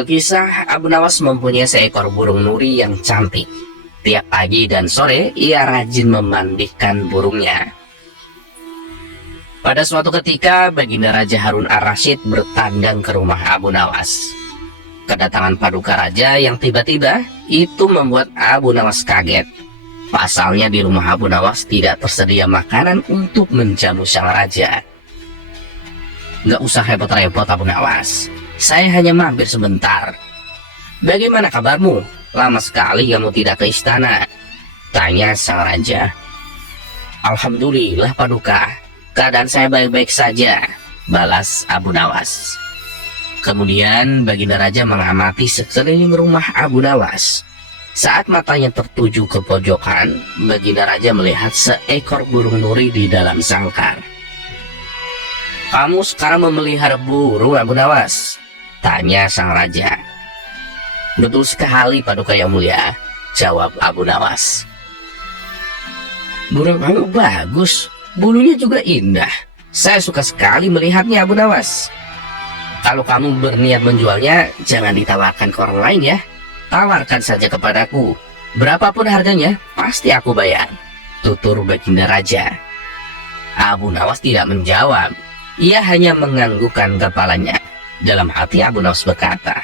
Alkisah, Abu Nawas mempunyai seekor burung nuri yang cantik. Tiap pagi dan sore, ia rajin memandikan burungnya. Pada suatu ketika, Baginda Raja Harun ar-Rasyid bertandang ke rumah Abu Nawas. Kedatangan paduka raja yang tiba-tiba itu membuat Abu Nawas kaget. Pasalnya di rumah Abu Nawas tidak tersedia makanan untuk menjamu sang raja. Gak usah repot-repot Abu Nawas. Saya hanya mampir sebentar. Bagaimana kabarmu? Lama sekali kamu tidak ke istana, tanya sang raja. Alhamdulillah paduka, keadaan saya baik-baik saja, balas Abu Nawas. Kemudian Baginda Raja mengamati sekeliling rumah Abu Nawas. Saat matanya tertuju ke pojokan, Baginda Raja melihat seekor burung nuri di dalam sangkar. Kamu sekarang memelihara burung Abu Nawas? Tanya sang raja. Betul sekali paduka yang mulia, jawab Abu Nawas. Burung kamu bagus, bulunya juga indah. Saya suka sekali melihatnya Abu Nawas. Kalau kamu berniat menjualnya, jangan ditawarkan ke orang lain ya. Tawarkan saja kepadaku. Berapapun harganya, pasti aku bayar, tutur Baginda Raja. Abu Nawas tidak menjawab. Ia hanya menganggukkan kepalanya. Dalam hati Abu Nawas berkata,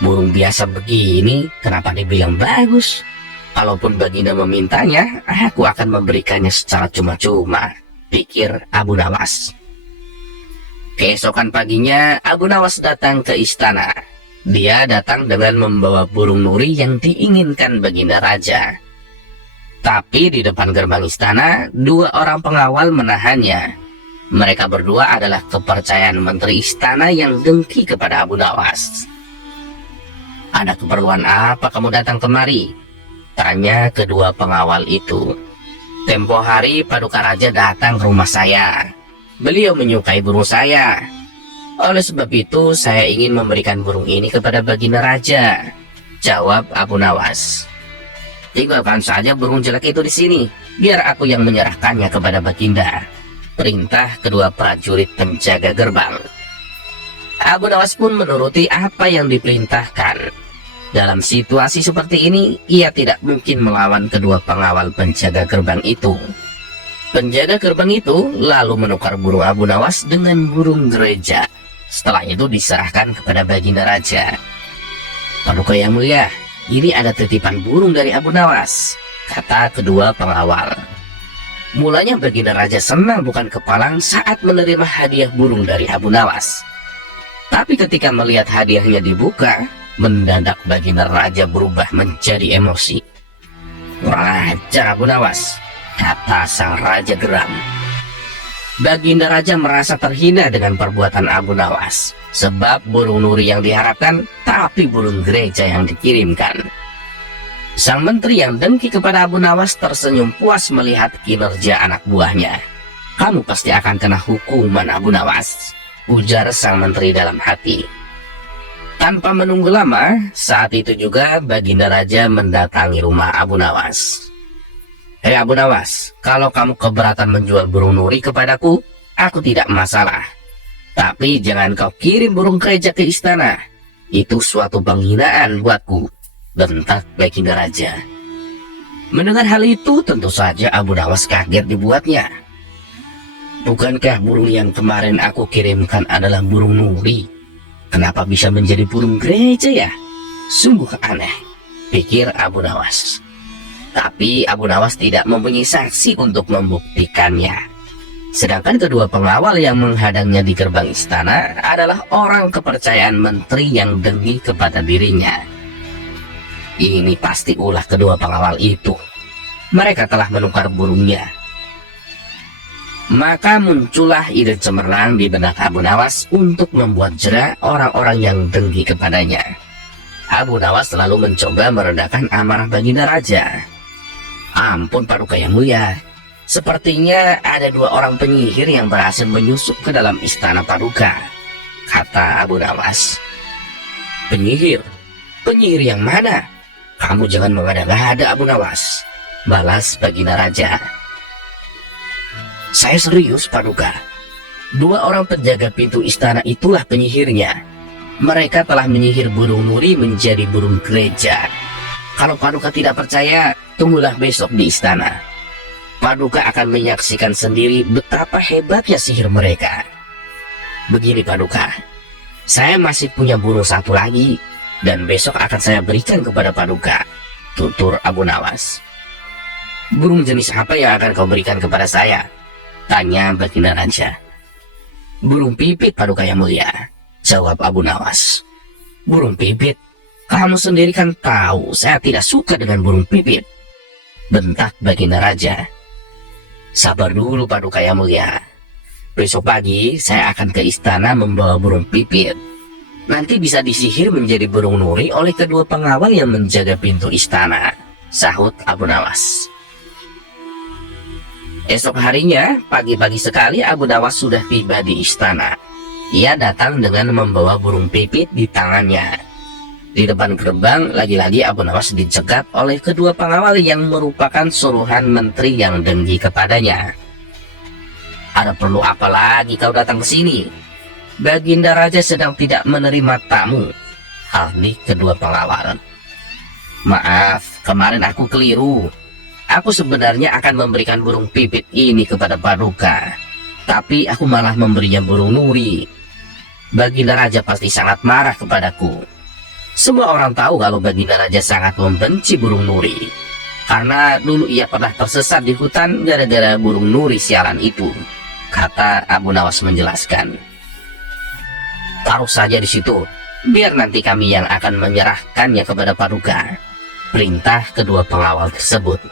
burung biasa begini, kenapa dibilang bagus? Kalaupun Baginda memintanya, aku akan memberikannya secara cuma-cuma, pikir Abu Nawas. Keesokan paginya, Abu Nawas datang ke istana. Dia datang dengan membawa burung nuri yang diinginkan Baginda Raja. Tapi di depan gerbang istana, dua orang pengawal menahannya. Mereka berdua adalah kepercayaan menteri istana yang dengki kepada Abu Nawas. Ada keperluan apa kamu datang kemari? Tanya kedua pengawal itu. Tempo hari paduka raja datang ke rumah saya. Beliau menyukai burung saya. Oleh sebab itu saya ingin memberikan burung ini kepada Baginda Raja, jawab Abu Nawas. Tinggalkan saja burung jelek itu di sini, biar aku yang menyerahkannya kepada Baginda, perintah kedua prajurit penjaga gerbang. Abu Nawas pun menuruti apa yang diperintahkan. Dalam situasi seperti ini, ia tidak mungkin melawan kedua pengawal penjaga gerbang itu. Penjaga gerbang itu lalu menukar burung Abu Nawas dengan burung gereja. Setelah itu diserahkan kepada Baginda Raja. Paduka yang mulia, ini ada titipan burung dari Abu Nawas, kata kedua pengawal. Mulanya Baginda Raja senang bukan kepalang saat menerima hadiah burung dari Abu Nawas. Tapi ketika melihat hadiahnya dibuka, mendadak Baginda Raja berubah menjadi emosi. Kurang ajar Abu Nawas, kata sang raja geram. Baginda Raja merasa terhina dengan perbuatan Abu Nawas, sebab burung nuri yang diharapkan, tapi burung gereja yang dikirimkan. Sang menteri yang dengki kepada Abu Nawas tersenyum puas melihat kinerja anak buahnya. Kamu pasti akan kena hukuman Abu Nawas, ujar sang menteri dalam hati. Tanpa menunggu lama, saat itu juga Baginda Raja mendatangi rumah Abu Nawas. Hei Abu Nawas, kalau kamu keberatan menjual burung nuri kepadaku, aku tidak masalah. Tapi jangan kau kirim burung gereja ke istana. Itu suatu penghinaan buatku, bentak Baginda Raja. Mendengar hal itu, tentu saja Abu Nawas kaget dibuatnya. Bukankah burung yang kemarin aku kirimkan adalah burung nuri? Kenapa bisa menjadi burung gereja ya? Sungguh aneh, pikir Abu Nawas. Tapi Abu Nawas tidak mempunyai saksi untuk membuktikannya. Sedangkan kedua pengawal yang menghadangnya di gerbang istana adalah orang kepercayaan menteri yang dengki kepada dirinya. Ini pasti ulah kedua pengawal itu. Mereka telah menukar burungnya. Maka muncullah ide cemerlang di benak Abu Nawas untuk membuat jera orang-orang yang dengki kepadanya. Abu Nawas selalu mencoba meredakan amarah Baginda Raja. Ampun paduka yang mulia, sepertinya ada dua orang penyihir yang berhasil menyusup ke dalam istana paduka, kata Abu Nawas. Penyihir? Penyihir yang mana? Kamu jangan mengada-ngada Abu Nawas, balas Baginda Raja. Saya serius paduka. Dua orang penjaga pintu istana itulah penyihirnya. Mereka telah menyihir burung nuri menjadi burung gereja. Kalau Paduka tidak percaya, tunggulah besok di istana. Paduka akan menyaksikan sendiri betapa hebatnya sihir mereka. Begini Paduka, saya masih punya burung satu lagi, dan besok akan saya berikan kepada Paduka, tutur Abu Nawas. Burung jenis apa yang akan kau berikan kepada saya? Tanya Baginda Raja. Burung pipit Paduka yang mulia, jawab Abu Nawas. Burung pipit? Kamu sendiri kan tahu saya tidak suka dengan burung pipit, bentak Baginda Raja. Sabar dulu Paduka yang mulia. Besok pagi saya akan ke istana membawa burung pipit. Nanti bisa disihir menjadi burung nuri oleh kedua pengawal yang menjaga pintu istana, sahut Abu Nawas. Esok harinya, pagi-pagi sekali Abu Nawas sudah tiba di istana. Ia datang dengan membawa burung pipit di tangannya. Di depan gerbang, lagi-lagi Abu Nawas dicegat oleh kedua pengawal yang merupakan suruhan menteri yang dengki kepadanya. Ada perlu apa lagi kau datang ke sini? Baginda Raja sedang tidak menerima tamu, hardik kedua pengawal. Maaf, kemarin aku keliru. Aku sebenarnya akan memberikan burung pipit ini kepada Paduka, tapi aku malah memberinya burung nuri. Baginda Raja pasti sangat marah kepadaku. Semua orang tahu kalau Baginda Raja sangat membenci burung nuri, karena dulu ia pernah tersesat di hutan gara-gara burung nuri sialan itu, kata Abu Nawas menjelaskan. Taruh saja di situ, biar nanti kami yang akan menyerahkannya kepada Paduka, perintah kedua pengawal tersebut.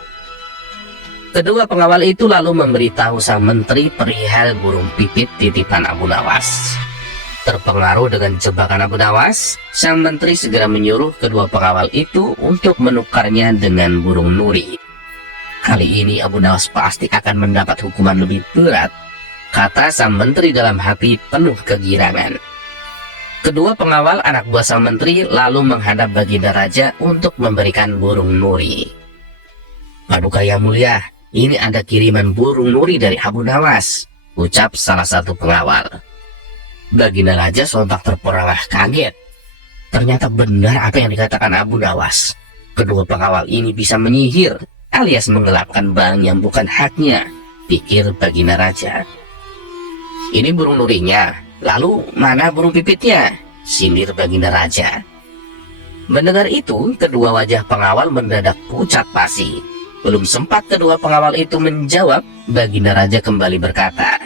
Kedua pengawal itu lalu memberitahu sang menteri perihal burung pipit titipan Abu Nawas. Terpengaruh dengan jebakan Abu Nawas, sang menteri segera menyuruh kedua pengawal itu untuk menukarnya dengan burung nuri. Kali ini Abu Nawas pasti akan mendapat hukuman lebih berat, kata sang menteri dalam hati penuh kegirangan. Kedua pengawal anak buah sang menteri lalu menghadap Baginda Raja untuk memberikan burung nuri. Paduka yang mulia, ini ada kiriman burung nuri dari Abu Nawas, ucap salah satu pengawal. Baginda Raja sontak terperangah kaget. Ternyata benar apa yang dikatakan Abu Nawas. Kedua pengawal ini bisa menyihir alias menggelapkan barang yang bukan haknya, pikir Baginda Raja. Ini burung nurinya, lalu mana burung pipitnya? Sindir Baginda Raja. Mendengar itu, kedua wajah pengawal mendadak pucat pasi. Belum sempat kedua pengawal itu menjawab, Baginda Raja kembali berkata,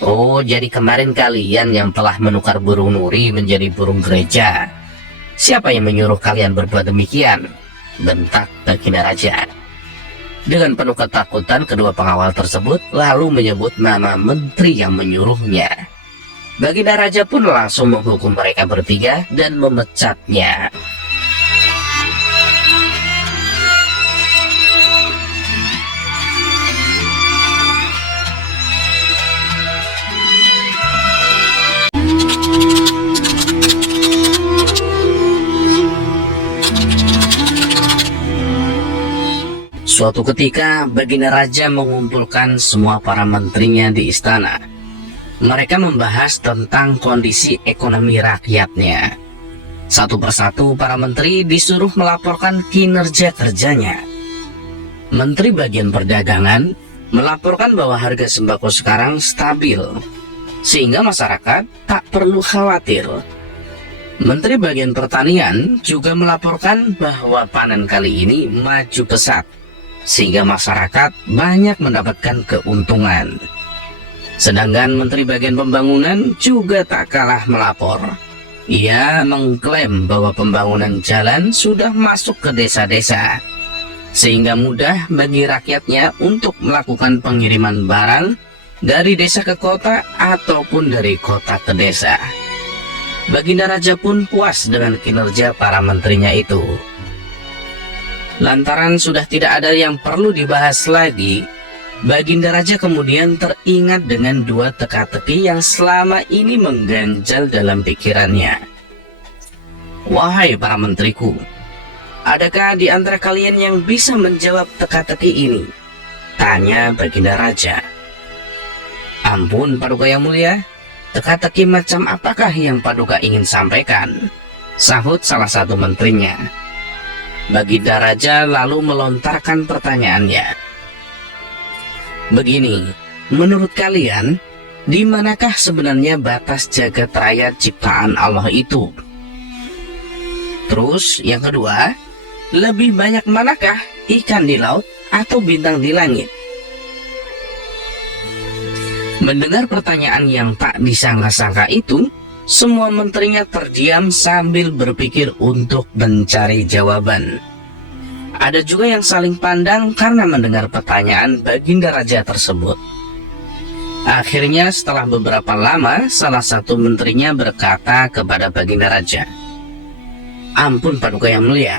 "Oh, jadi kemarin kalian yang telah menukar burung nuri menjadi burung gereja. Siapa yang menyuruh kalian berbuat demikian?" bentak Baginda Raja. Dengan penuh ketakutan, kedua pengawal tersebut lalu menyebut nama menteri yang menyuruhnya. Baginda Raja pun langsung menghukum mereka bertiga dan memecatnya. Suatu ketika, Baginda Raja mengumpulkan semua para menterinya di istana. Mereka membahas tentang kondisi ekonomi rakyatnya. Satu persatu para menteri disuruh melaporkan kinerja kerjanya. Menteri bagian perdagangan melaporkan bahwa harga sembako sekarang stabil, sehingga masyarakat tak perlu khawatir. Menteri bagian pertanian juga melaporkan bahwa panen kali ini maju pesat, sehingga masyarakat banyak mendapatkan keuntungan. Sedangkan Menteri Bagian Pembangunan juga tak kalah melapor. Ia mengklaim bahwa pembangunan jalan sudah masuk ke desa-desa, sehingga mudah bagi rakyatnya untuk melakukan pengiriman barang dari desa ke kota ataupun dari kota ke desa. Baginda Raja pun puas dengan kinerja para menterinya itu. Lantaran sudah tidak ada yang perlu dibahas lagi, Baginda Raja kemudian teringat dengan dua teka-teki yang selama ini mengganjal dalam pikirannya. Wahai para menteriku, adakah di antara kalian yang bisa menjawab teka-teki ini? Tanya Baginda Raja. Ampun Paduka yang mulia, Teka-teki macam apakah yang Paduka ingin sampaikan? Sahut salah satu menterinya. Baginda Raja lalu melontarkan pertanyaannya. Begini, menurut kalian, di manakah sebenarnya batas jagat raya ciptaan Allah itu? Terus yang kedua, lebih banyak manakah ikan di laut atau bintang di langit? Mendengar pertanyaan yang tak disangka-sangka itu, semua menterinya terdiam sambil berpikir untuk mencari jawaban. Ada juga yang saling pandang karena mendengar pertanyaan Baginda Raja tersebut. Akhirnya setelah beberapa lama, salah satu menterinya berkata kepada Baginda Raja, "Ampun Paduka Yang Mulia,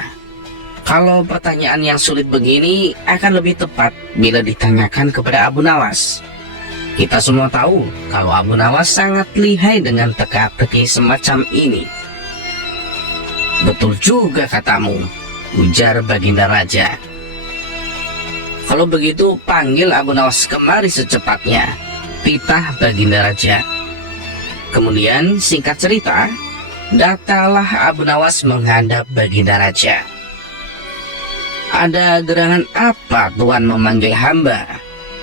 kalau pertanyaan yang sulit begini akan lebih tepat bila ditanyakan kepada Abu Nawas. Kita semua tahu kalau Abu Nawas sangat lihai dengan teka-teki semacam ini." "Betul juga katamu," ujar Baginda Raja. "Kalau begitu panggil Abu Nawas kemari secepatnya," titah Baginda Raja. Kemudian singkat cerita, datanglah Abu Nawas menghadap Baginda Raja. "Ada gerangan apa Tuan memanggil hamba?"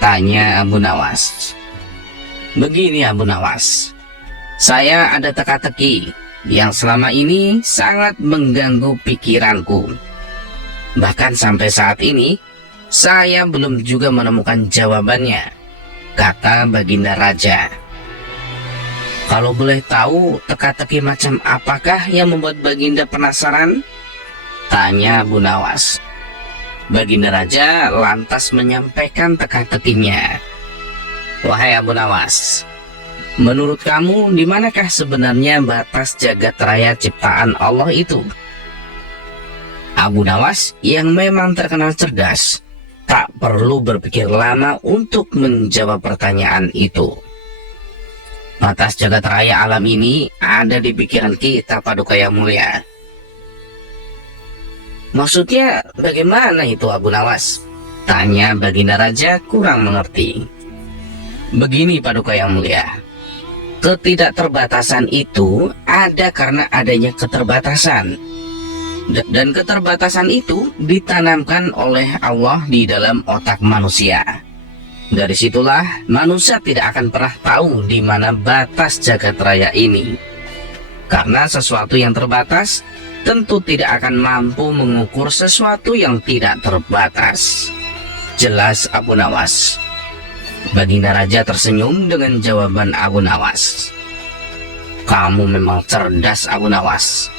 tanya Abu Nawas. "Begini Abu Nawas, saya ada teka-teki yang selama ini sangat mengganggu pikiranku. Bahkan sampai saat ini, saya belum juga menemukan jawabannya," kata Baginda Raja. "Kalau boleh tahu, teka-teki macam apakah yang membuat Baginda penasaran?" tanya Abu Nawas. Baginda Raja lantas menyampaikan teka-tekinya. "Wahai Abu Nawas, menurut kamu di manakah sebenarnya batas jagat raya ciptaan Allah itu?" Abu Nawas yang memang terkenal cerdas tak perlu berpikir lama untuk menjawab pertanyaan itu. "Batas jagat raya alam ini ada di pikiran kita Paduka Yang Mulia." "Maksudnya bagaimana itu Abu Nawas?" tanya Baginda Raja kurang mengerti. "Begini Paduka Yang Mulia, ketidakterbatasan itu ada karena adanya keterbatasan. Dan keterbatasan itu ditanamkan oleh Allah di dalam otak manusia. Dari situlah manusia tidak akan pernah tahu di mana batas jagat raya ini. Karena sesuatu yang terbatas tentu tidak akan mampu mengukur sesuatu yang tidak terbatas," jelas Abu Nawas. Baginda Raja tersenyum dengan jawaban Abu Nawas. "Kamu memang cerdas Abu Nawas.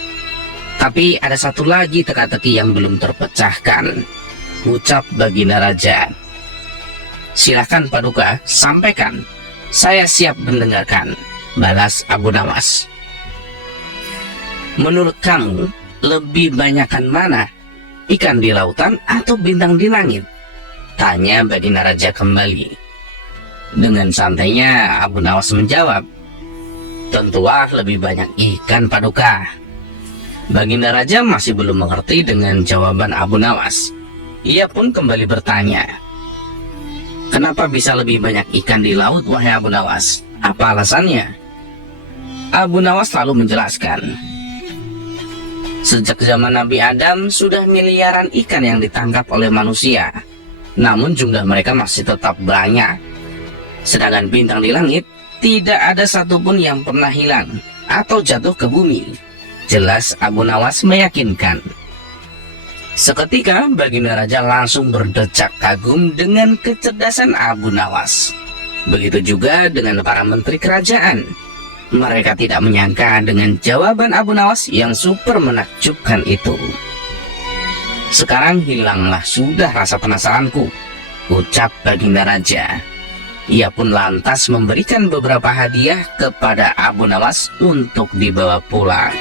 Tapi ada satu lagi teka-teki yang belum terpecahkan," ucap Baginda Raja. "Silakan Paduka, sampaikan. Saya siap mendengarkan," balas Abu Nawas. "Menurut kamu, lebih banyakkan mana? Ikan di lautan atau bintang di langit?" tanya Baginda Raja kembali. Dengan santainya Abu Nawas menjawab, "Tentulah lebih banyak ikan Paduka." Baginda Raja masih belum mengerti dengan jawaban Abu Nawas. Ia pun kembali bertanya, "Kenapa bisa lebih banyak ikan di laut wahai Abu Nawas? Apa alasannya?" Abu Nawas lalu menjelaskan, "Sejak zaman Nabi Adam sudah miliaran ikan yang ditangkap oleh manusia. Namun jumlah mereka masih tetap banyak. Sedangkan bintang di langit tidak ada satupun yang pernah hilang atau jatuh ke bumi," jelas Abu Nawas meyakinkan. Seketika Baginda Raja langsung berdecak kagum dengan kecerdasan Abu Nawas. Begitu juga dengan para menteri kerajaan. Mereka tidak menyangka dengan jawaban Abu Nawas yang super menakjubkan itu. "Sekarang hilanglah sudah rasa penasaranku," ucap Baginda Raja. Ia pun lantas memberikan beberapa hadiah kepada Abu Nawas untuk dibawa pulang.